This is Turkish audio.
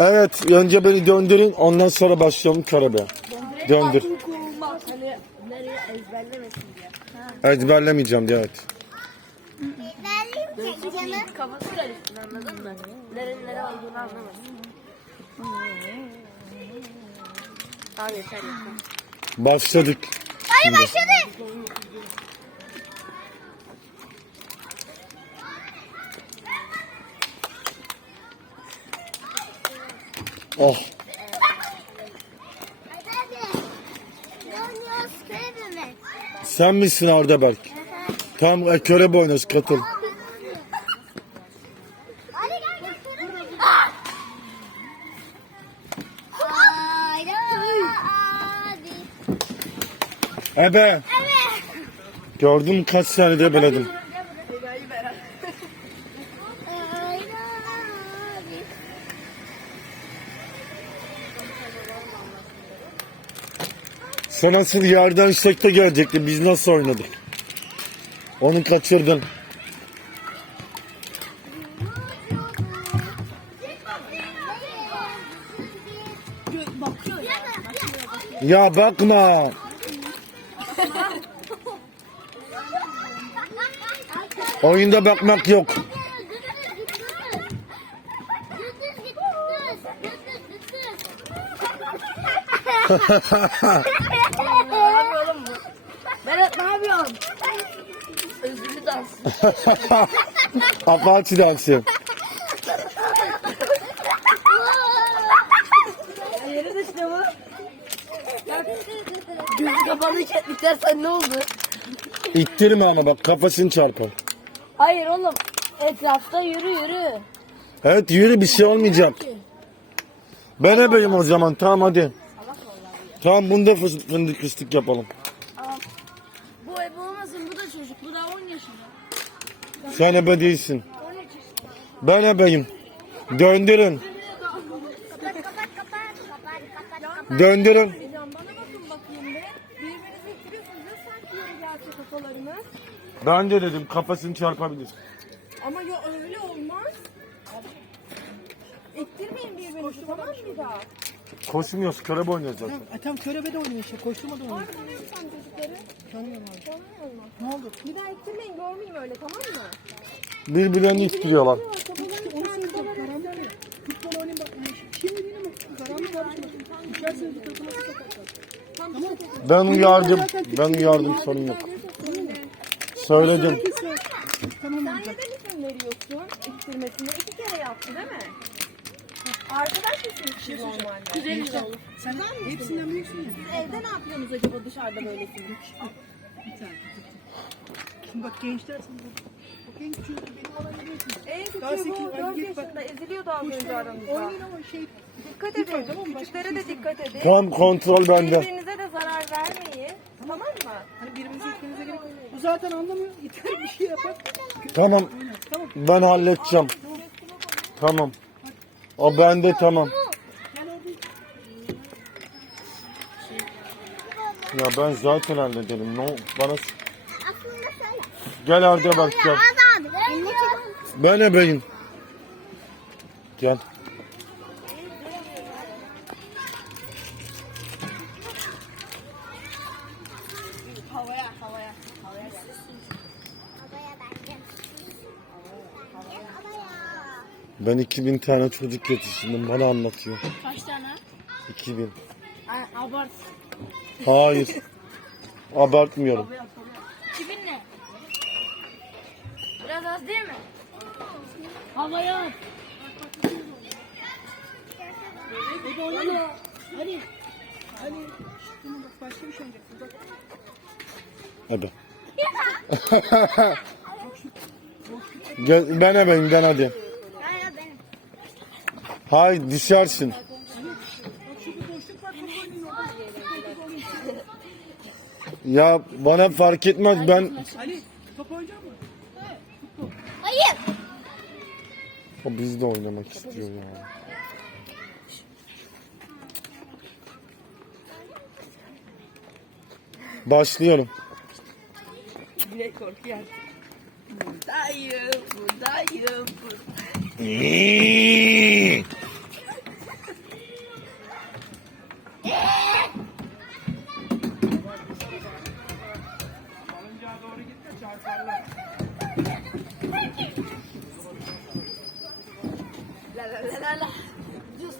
Evet önce beni döndürün ondan sonra başlayalım körebe. Döndür. Hani nereye ezberlemesin diye. Ezberlemeyeceğim diye evet. Vereyim ki canım. Kafası karışsın anladın mı? Nerenin nere olduğunu anlamasın. Tamam yeter yeter. Başladık. Hadi başladı. Oh sen misin Arda Berk? Tamam e, körebe oynarız katıl. Ebe Evet. gördün mü kaç saniyede beledim. Sen asıl yerden sekte gelecekti biz nasıl oynadık? Onu kaçırdın. Ya bakma. Oyunda bakmak yok. Ne yapıyor oğlum bu? Berat ne yapıyorsun? Özürlü dans. Apache dansı. Yeri dışında bu. Gözü kapalı çekmişler sen ne oldu? İttirme ama bak kafasını çarpar. Hayır oğlum. Etrafta yürü yürü. Evet yürü bir şey olmayacak. Ben ebeyim o zaman tamam hadi. Tamam bunda fındık fıstık yapalım. Bu ebe olmasın bu da çocuk. Bu da 10 yaşında. Sen ebe değilsin. Ben ebeyim. Döndürün. Döndürün. Ben de dedim kafasını çarpabilir. Ama ya öyle olmaz. İttirmeyin birbirinizi tamam mı bir daha? Koşmuyoruz körebe oynuyoruz zaten. Ay tam körebe de oynuyor işte. Koşturma da oynuyor. Abi tanıyor musun çocukları? Tanıyorum abi. Tanıyor musun? Ne oldu? Bir daha ittirmeyin görmeyeyim öyle tamam mı? Birbirlerini ittiriyorlar. Futbol oynayın bak. Şimdi değil ama karanlık var şimdi. Düşerseniz de takıma sakarsın. Tamam? Ben uyardım. Ben uyardım sorun yok. Söyledim. Tamam Sen neden izin veriyorsun ittirmesine? İki kere yaptı değil mi? Arkadaş mısınız siz normalde? Güzeliz oğlum. Sen hepsinden büyüksün ya. Evde ne yapıyorsunuz acaba dışarıda böylesiniz? Bir tane. Şimdi bak gençler şimdi. Bak en küçüğü benim olan biliyorsun. En küçüğü bu hadi 4 git bak. yaşında eziliyordu az önce aramızda. Oynayın ama şey. Dikkat edin. Küçüklere de dikkat edin. Tam kontrol bende. Birbirinize de zarar vermeyin. Tamam mı? Hani birbirinize itmenize gerek yok. Bu zaten anlamıyor. İter bir şey yapar. Tamam. Tamam. Ben halledeceğim. Tamam. O bende tamam. Ya ben zaten hallederim. No, bana gel Arda bak gel. Az abi. Elini çek. Ben ebeyim. Gel. Ben 2000 tane çocuk yetiştirdim. Bana anlatıyor. Kaç tane? 2000. Abart. Hayır. Abartmıyorum. 2000 ne? Biraz az değil mi? Havaya at. Hadi oynayın. Hadi. Hadi. Şimdi bak başka bir şey oynayacaksın. Bak. Hadi. Gel, ben ebeyim ben hadi. Hayır düşersin. Ya bana fark etmez ben Ali top oynayacak mı? Hayır. o biz de oynamak istiyor ya. Başlıyorum. Bile korkuyor. Buradayım, buradayım. buradayım. La la la la la. Just